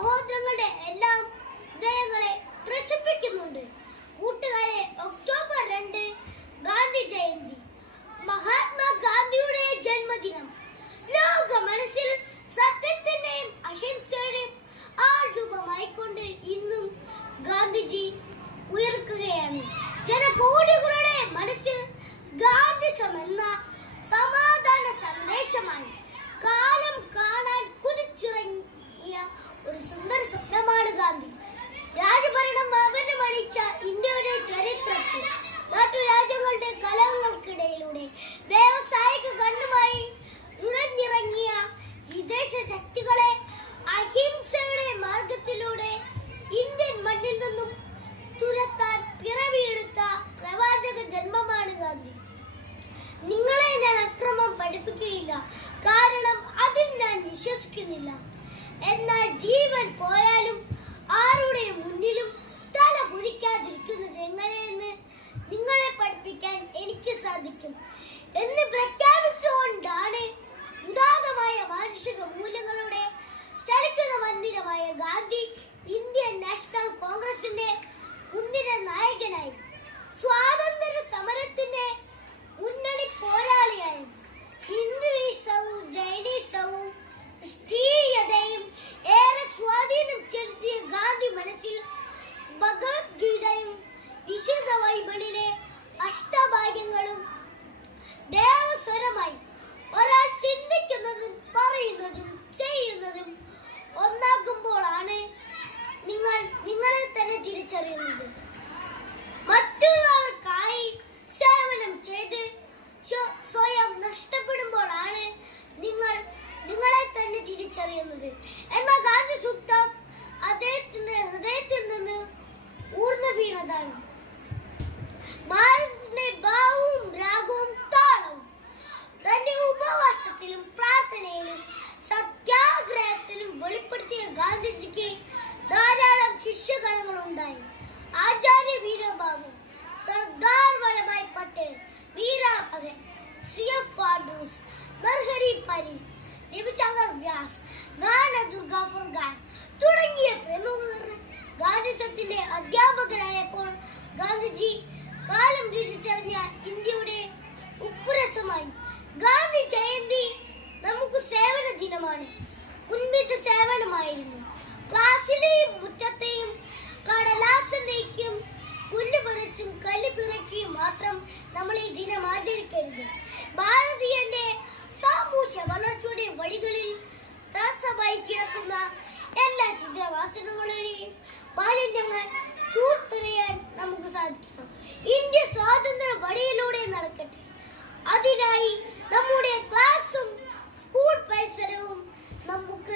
സഹോദരങ്ങളുടെ എല്ലാം ഹൃദയങ്ങളെ ത്രസിപ്പിക്കുന്നുണ്ട്. കൂട്ടുകാരെ, ഒക്ടോബർ 2 ഗാന്ധി ജയന്തി, മഹാത്മാഗാന്ധിയുടെ ജന്മദിനം. ലോക മനസ്സിൽ സത്യത്തിന്റെയും അഹിംസയുടെയും ആൾരൂപമായിക്കൊണ്ട് ഇന്നും ഗാന്ധിജി ഉയർക്കുകയാണ്. ജനകോടികളുടെ മനസ്സിൽ ഗാന്ധിസം എന്ന സമാധാന സന്ദേശമായി കാലം കാണാൻ കുതിച്ചിറങ്ങിയ ഒരു സുന്ദര സ്വപ്നമാണ് ഗാന്ധി. രാജഭരണം അവലംബിച്ച ഇന്ത്യയുടെ ചരിത്രത്തിൽ നാട്ടുരാജ്യങ്ങളുടെ കലഹങ്ങൾക്കിടയിലൂടെ വ്യാവസായിക കണ്ണുമായി നുഴഞ്ഞിറങ്ങിയ വിദേശ ശക്തികളെ അഹിംസയുടെ മാർഗത്തിലൂടെ ഇന്ത്യൻ മണ്ണിൽ നിന്നും തുരത്താൻ പിറവിയെടുത്ത പ്രവാചക ജന്മമാണ് ഗാന്ധി. നിങ്ങളെ ഞാൻ അക്രമം പഠിപ്പിക്കുകയില്ല, കാരണം അതിൽ ഞാൻ വിശ്വസിക്കുന്നില്ല. എന്നാൽ ജീവൻ പോയാലും ആരുടെയും മുന്നിലും തല കുനിക്കാതിരിക്കുന്നത് എങ്ങനെയെന്ന് നിങ്ങളെ പഠിപ്പിക്കാൻ എനിക്ക് സാധിക്കും എന്ന് പ്രഖ്യാപിച്ചുകൊണ്ടാണ് ഉദാത്തമായ മാനുഷിക മൂല്യങ്ങളുടെ ചലിക്കുന്ന മന്ദിരമായ ഗാന്ധി ഇന്ത്യൻ നാഷണൽ കോൺഗ്രസിന്റെ മുൻനിര നായകനായി സ്വാതന്ത്ര്യ സമരത്തിന്റെ മുന്നണി പോരാളിയായി. ഹിന്ദുയിസവും ജൈനിസവും ക്രിസ്തീയതയും ഏറെ സ്വാധീനം ചെലുത്തിയ ഗാന്ധി മനസ്സിൽ ഭഗവത്ഗീതയും വിശുദ്ധ ബൈബിളിലെ അഷ്ടഭാഗ്യങ്ങളും ദേവസ്വരമായി ഒരാൾ ചിന്തിക്കുന്നതും പറയുന്നതും ചെയ്യുന്നതും ഒന്നാകുമ്പോഴാണ് നിങ്ങളെ തന്നെ തിരിച്ചറിയുന്നത്. മറ്റുള്ളവർക്കായി സേവനം ചെയ്ത് സ്വയം നഷ്ടപ്പെടുമ്പോഴാണ് നിങ്ങളെ തന്നെ തിരിച്ചറിയുന്നത് എന്ന ഗാന്ധി സൂക്തം അദ്ദേഹത്തിന്റെ ഹൃദയത്തിൽ നിന്ന് ഊർന്നു വീണതാണ്. ഭാരതത്തിന്റെ ഭാവവും രാഗവും താളവും തന്റെ ഉപവാസത്തിലും പ്രാർത്ഥനയിലും സത്യാഗ്രഹത്തിലും വെളിപ്പെടുത്തിയ ഗാന്ധിജിക്ക് ധാരാളം ശിഷ്യഗണങ്ങൾ ഉണ്ടായി. ആചാര്യ വിനോബാബു, സർദാർ വല്ലഭായ് പട്ടേൽ, വീരാ ഭഗത്, CF ആൻഡ്രൂസ്, നർഹരി പരീഖ്, രവിശങ്കർ വ്യാസ്, ഗാനദുർഗാഫർ ഖാൻ തുടങ്ങിയ പ്രമുഖർ ഗാന്ധിസത്തിന്റെ അധ്യാപകരായപ്പോൾ ഗാന്ധിജി കാലം രുചിച്ചറിഞ്ഞ ഇന്ത്യയുടെ ഉപ്പുരസമായി. ഗാന്ധി ജയന്തി നമുക്ക് സേവന ദിനമാണ്. മുൻപിത് സേവനമായിരുന്നു. ക്ലാസ്സിലെയും മുറ്റത്തെയും കടലാസിന്റെയും പുല്ലുപറിച്ചും കല്ലുപിറക്കിയും മാത്രം നമ്മൾ ഈ ദിനം ആചരിക്കരുത്. ഭാരതീയന്റെ സാമൂഹ്യ വളർച്ചയുടെ വഴികളിൽ തടസ്സമായി കിടക്കുന്ന എല്ലാ ചിത്രവാസനകളെയും മാലിന്യങ്ങൾ തൂത്തെറിയാൻ നമുക്ക് സാധിക്കണം. ഇന്ത്യ സ്വാതന്ത്ര്യ വഴിയിലൂടെ നടക്കട്ടെ. അതിനായി നമ്മുടെ ക്ലാസും സ്കൂൾ പരിസരവും നമുക്ക്